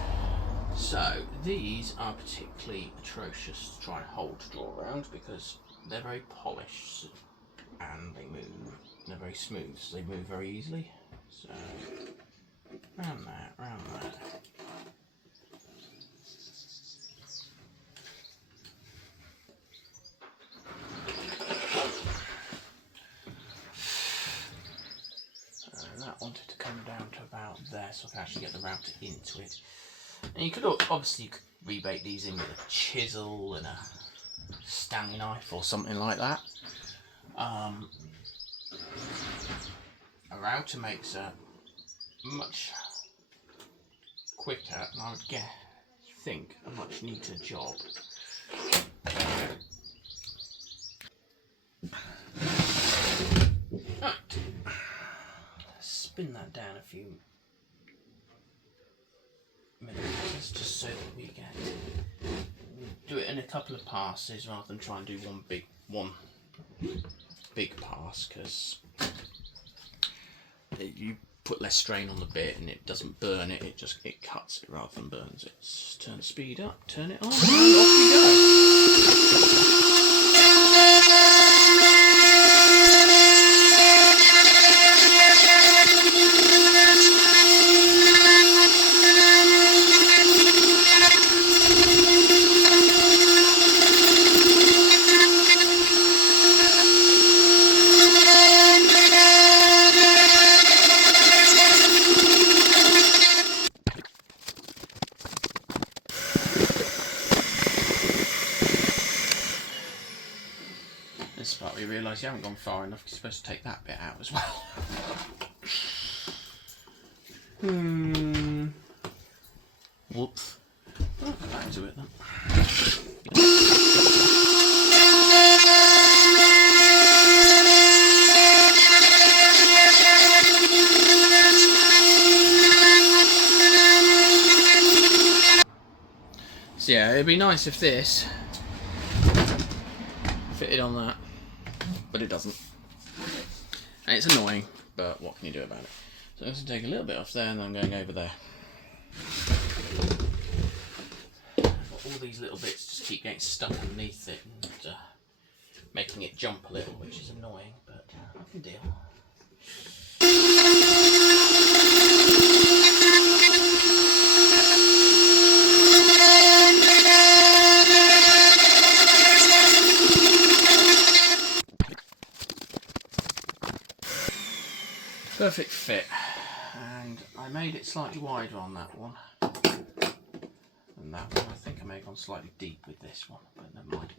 So these are particularly atrocious to try and hold to draw around, because they're very polished and they move, they're very smooth, so they move very easily. So round that, round that. That wanted to come down to about there, so I can actually get the router into it. And you could obviously rebate these in with a chisel and a Stanley knife or something like that. A router makes a much quicker, and I would think a much neater job. Right. Spin that down a few millimeters just so that we get do it in a couple of passes rather than try and do one big pass, because you put less strain on the bit and it doesn't burn it, it cuts it rather than burns it. Just turn the speed up, turn it on, and off we go. This part we realise you haven't gone far enough, you're supposed to take that bit out as well. Whoops. Oh, back to it then. So yeah, it'd be nice if this fitted on that, but it doesn't. And it's annoying, but what can you do about it? So I'm going to take a little bit off there, and then I'm going over there. All these little bits just keep getting stuck underneath it and making it jump a little, which is annoying, but I can deal. Perfect fit, and I made it slightly wider on that one, and that one I think I may have gone slightly deep with this one, but never mind.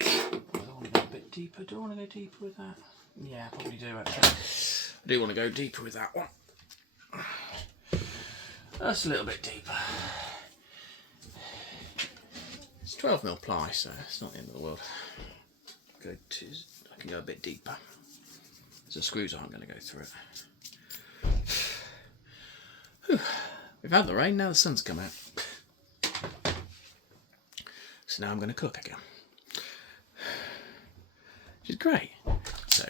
I want to go a bit deeper. Do I want to go deeper with that? Yeah, I probably do actually. I do want to go deeper with that one. That's a little bit deeper. It's 12mm ply, so it's not the end of the world. I can go a bit deeper. So the screws aren't going to go through it. Whew. We've had the rain, now the sun's come out. So now I'm going to cook again. Which is great. So,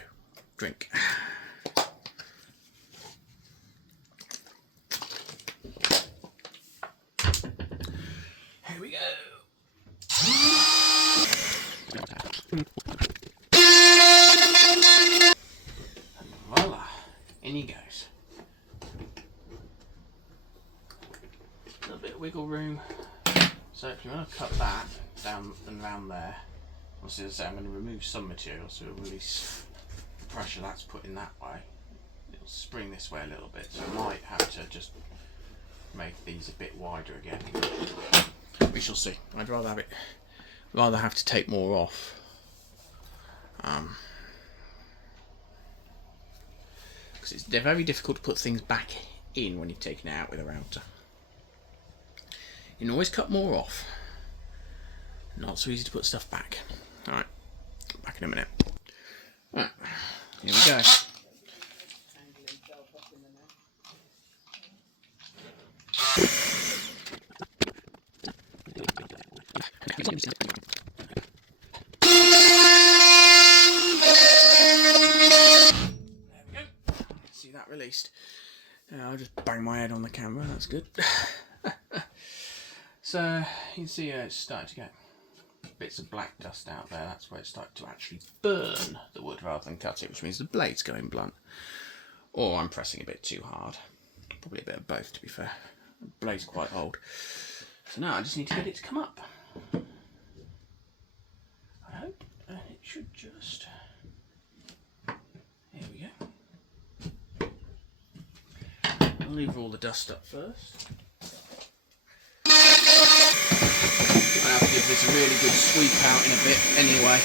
drink. Here we go. Voila, in he goes. A little bit of wiggle room. So if you want to cut that down and round there, obviously as I say, I'm going to remove some material so it'll release the pressure that's put in that way. It'll spring this way a little bit, so I might have to just make these a bit wider again. We shall see. I'd rather have to take more off. Because they're very difficult to put things back in when you're taking it out with a router. You can always cut more off. Not so easy to put stuff back. Alright, back in a minute. Right, here we go. See that released. I'll just bang my head on the camera, that's good. So you can see it's starting to get bits of black dust out there. That's where it's starting to actually burn the wood rather than cut it, which means the blade's going blunt. Or I'm pressing a bit too hard. Probably a bit of both, to be fair. The blade's quite old. So now I just need to get it to come up. I hope, and it should just... Here we go. I'll leave all the dust up first. I'll have to give this a really good sweep out in a bit anyway.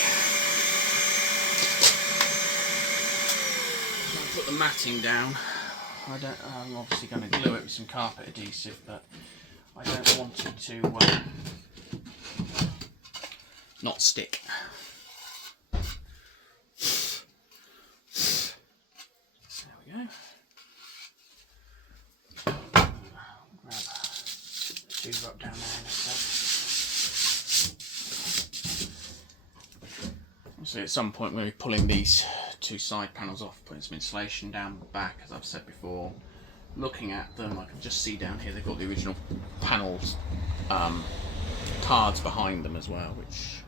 So I'll put the matting down. I'm obviously going to glue it with some carpet adhesive, but I don't want it to not stick. There we go. Grab the tube up down there in a sec. So at some point we're going to be pulling these two side panels off, putting some insulation down the back, as I've said before. Looking at them, I can just see down here they've got the original panels cards behind them as well, which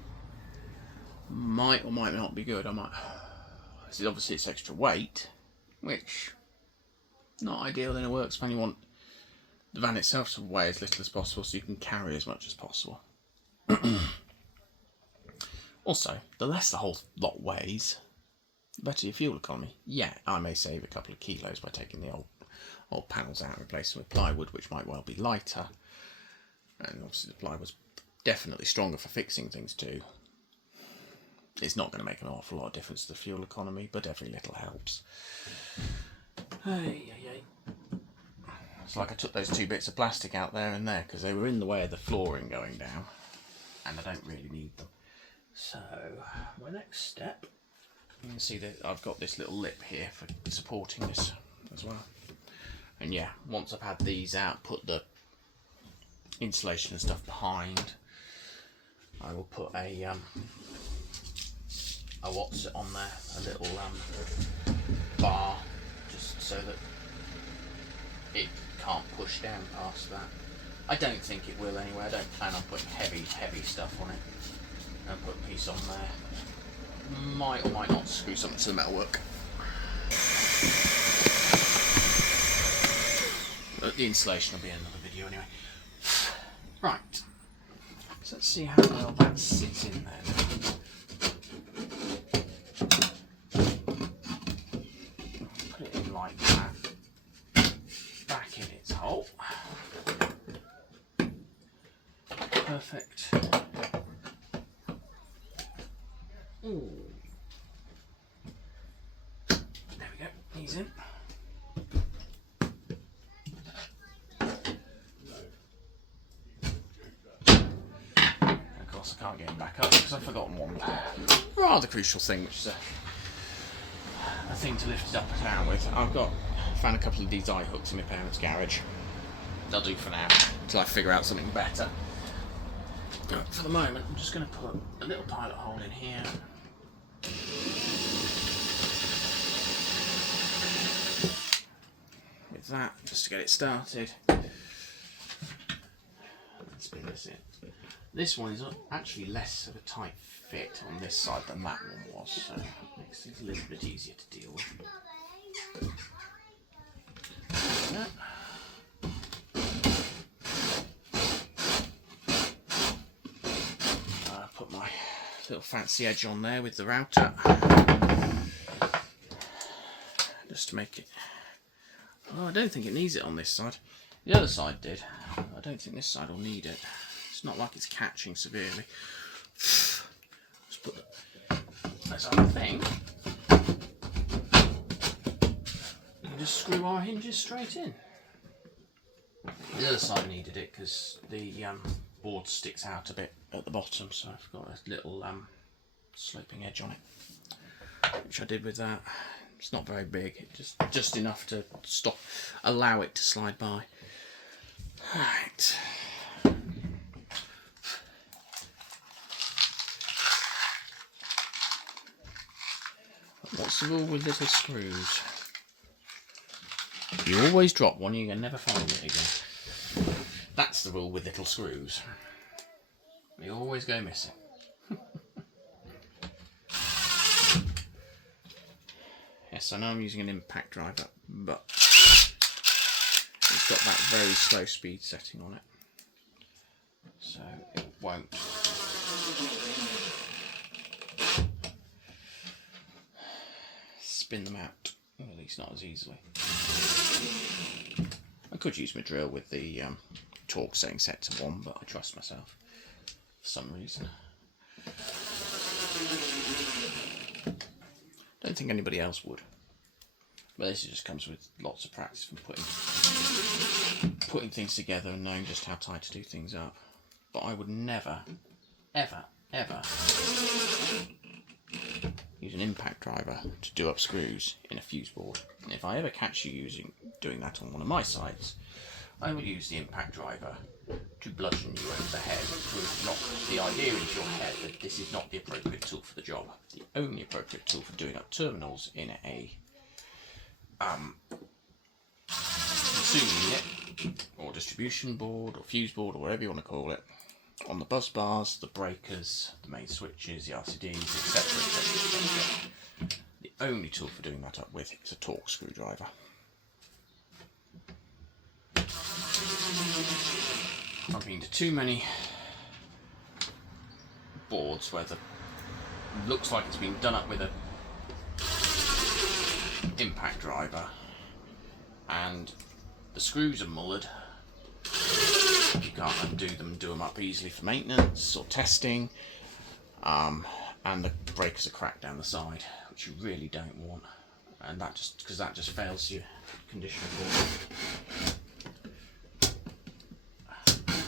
might or might not be good. Obviously it's extra weight, which not ideal in a works van. You want the van itself to weigh as little as possible so you can carry as much as possible. Also, the less the whole lot weighs, the better your fuel economy. Yeah, I may save a couple of kilos by taking the old panels out and replacing them with plywood, which might well be lighter. And obviously the plywood's definitely stronger for fixing things too. It's not going to make an awful lot of difference to the fuel economy, but every little helps. It's like I took those two bits of plastic out there and there because they were in the way of the flooring going down, and I don't really need them. So, my next step, you can see that I've got this little lip here for supporting this as well. And yeah, once I've had these out, put the insulation and stuff behind, I will put a what's it on there, a little bar, just so that it can't push down past that. I don't think it will anyway. I don't plan on putting heavy stuff on it. I'll put a piece on there. Might or might not screw something to the metalwork. But the insulation will be in another video anyway. Right. So let's see how well that sits in there. Put it in like that. Back in its hole. Perfect. Ooh. There we go, he's in. Of course I can't get him back up because I've forgotten one rather crucial thing, which is a thing to lift it up and down with. I've found a couple of these eye hooks in my parents' garage. They'll do for now, until I figure out something better. For the moment, I'm just going to put a little pilot hole in here. With that, just to get it started. Let's spin this in. This one is actually less of a tight fit on this side than that one was, so it makes things a little bit easier to deal with. Yeah. Put my little fancy edge on there with the router, just to make it. Oh, I don't think it needs it on this side. The other side did. I don't think this side will need it. It's not like it's catching severely. Let's put this other thing. And just screw our hinges straight in. The other side needed it because the board sticks out a bit at the bottom, so I've got a little sloping edge on it, which I did with that. It's not very big, just enough to allow it to slide by. Right. What's the rule with little screws? You always drop one, you can never find it again. That's the rule with little screws. They always go missing. Yes, I know I'm using an impact driver, but it's got that very slow speed setting on it, so it won't spin them out, or at least not as easily. I could use my drill with the torque setting set to 1, but I trust myself for some reason. Don't think anybody else would, but this just comes with lots of practice from putting things together and knowing just how tight to do things up. But I would never, ever, ever use an impact driver to do up screws in a fuse board. And if I ever catch you doing that on one of my sites, I would use the impact driver to bludgeon you over the head, to knock the idea into your head that this is not the appropriate tool for the job. The only appropriate tool for doing up terminals in a consuming unit, or distribution board, or fuse board, or whatever you want to call it, on the bus bars, the breakers, the main switches, the RCDs, etc., etc. The only tool for doing that up with is a torque screwdriver. I've been to too many boards where it looks like it's been done up with a impact driver and the screws are mullered. You can't undo them and do them up easily for maintenance or testing, and the breakers are cracked down the side, which you really don't want, and that just fails your condition board.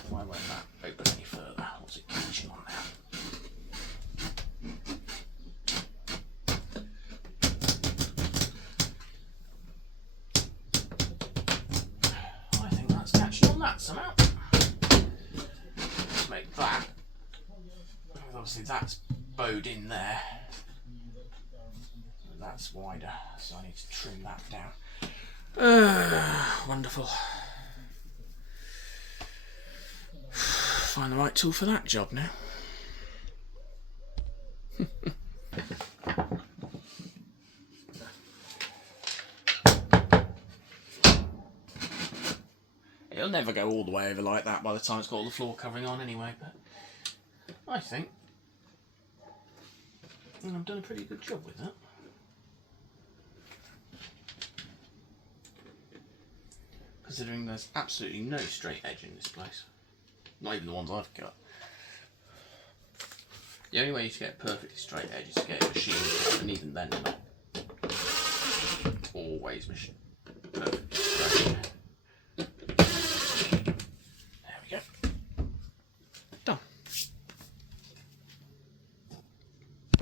Why won't that open any further? What's it catching on now? I think that's catching on that somehow. Let's make that. Obviously that's bowed in there. That's wider, so I need to trim that down. Wonderful. Find the right tool for that job now. It'll never go all the way over like that by the time it's got all the floor covering on anyway, but I think I've done a pretty good job with that. Considering there's absolutely no straight edge in this place. Not even the ones I've got. The only way to get a perfectly straight edge is to get it machined, and even then they're not always machined perfect.